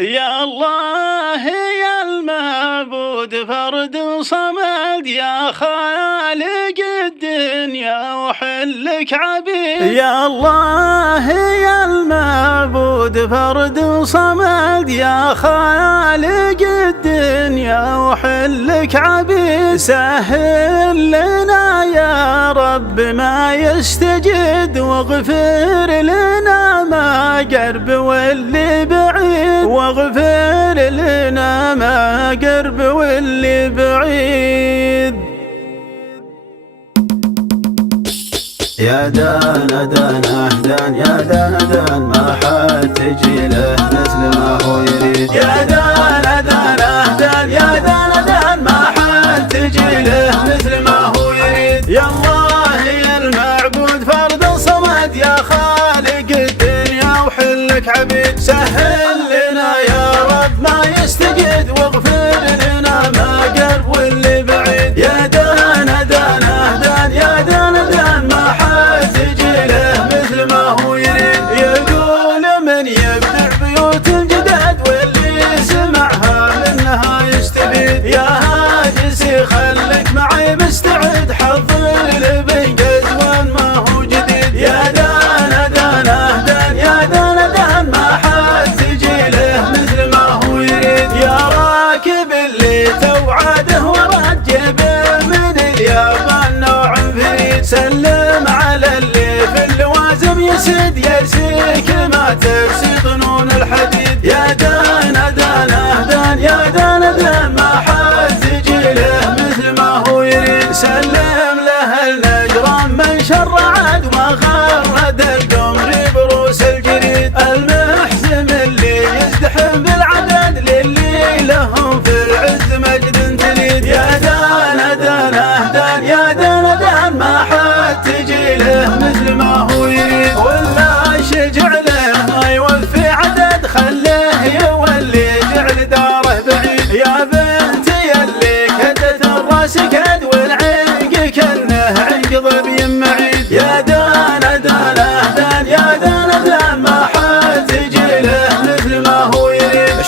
يا الله يا المعبود فرد صمد، يا خالق الدنيا وحلك عبيد. يا الله يا المعبود فرد صمد، يا خالق الدنيا وحلك عبيد. سهل لنا يا رب ما يستجد، واغفر لنا ما قرب واللي بعيد، واغفر لنا ما قرب واللي بعيد. يا دانا دانا اهدان، يا دانا دان ما حد تجي له مثل ما هو يريد. يا دانا دانا اهدان، يا دانا دان ما حد تجي له مثل ما هو يريد. يا الله يا المعبود فرد صمد، يا خالق الدنيا وحلك عبيد. سهل لنا يا رب ما يستجد، واغفر لنا ما قرب واللي بعيد. يا دانا دانا اهدان، يا دانا دان ما حد تجي له مثل ما هو يريد. يقول من يبدع بيوت جدد، واللي سمعها منها يستفيد. يا هاجسي خلك معي مستعد، حضر لبن قزوان ما هو جديد. يا دانا دانا اهدان، يا دانا دان ما حد تجي له مثل ما هو يريد. يا راكب اللي توعده ورد، جيب من اليابان نوع فريد. سلم على اللي في اللوازم يسد، يرسيك ما ترسي ظنون الحديد. يا دانا دانا اهدان، يا دانا دان ما حد تجي له مثل ما هو يريد. سلم له النجران من شرعد، وما خرد القمر بروس الجريد. المحزم اللي يزدحم بالعدد، للي لهم في العز مجد تليد. يا دانا دانا اهدان، يا دانا دان ما حد تجي له مثل ما هو يريد. ولا شجع له ما يوفي عدد، خليه يولي جعل داره بعيد. يا بنتي يلي كدت الراس كد، والعنق كنه عنق ظبي معيد. يا دانا دانا اهدان، يا دانا دان ما حد تجي له مثل ما هو يريد.